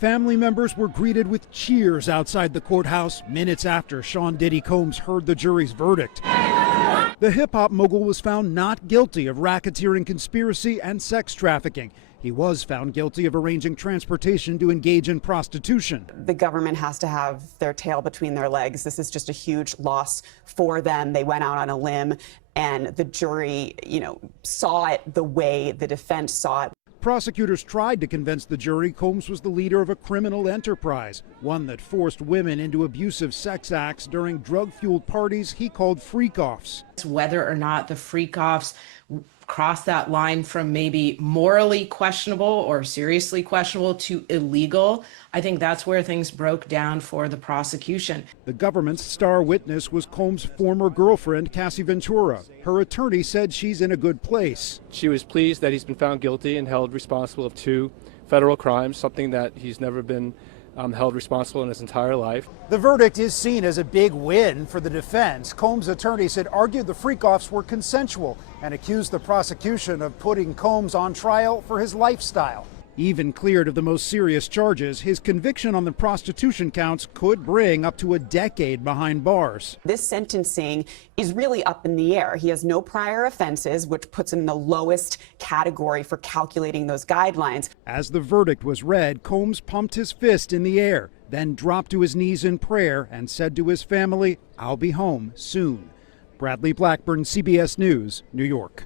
Family members were greeted with cheers outside the courthouse minutes after Sean Diddy Combs heard the jury's verdict. The hip-hop mogul was found not guilty of racketeering, conspiracy, and sex trafficking. He was found guilty of arranging transportation to engage in prostitution. The government has to have their tail between their legs. This is just a huge loss for them. They went out on a limb, and the jury, saw it the way the defense saw it. Prosecutors tried to convince the jury Combs was the leader of a criminal enterprise, one that forced women into abusive sex acts during drug-fueled parties he called freak-offs. Whether or not the freak-offs cross that line from maybe morally questionable or seriously questionable to illegal, I think that's where things broke down for the prosecution. The government's star witness was Combs' former girlfriend, Cassie Ventura. Her attorney said she's in a good place. She was pleased that he's been found guilty and held responsible of 2 federal crimes, something that he's never been held responsible in his entire life. The verdict is seen as a big win for the defense. Combs' attorney said argued the freak-offs were consensual and accused the prosecution of putting Combs on trial for his lifestyle. Even cleared of the most serious charges, his conviction on the prostitution counts could bring up to a decade behind bars. This sentencing is really up in the air. He has no prior offenses, which puts him in the lowest category for calculating those guidelines. As the verdict was read, Combs pumped his fist in the air, then dropped to his knees in prayer and said to his family, "I'll be home soon." Bradley Blackburn, CBS News, New York.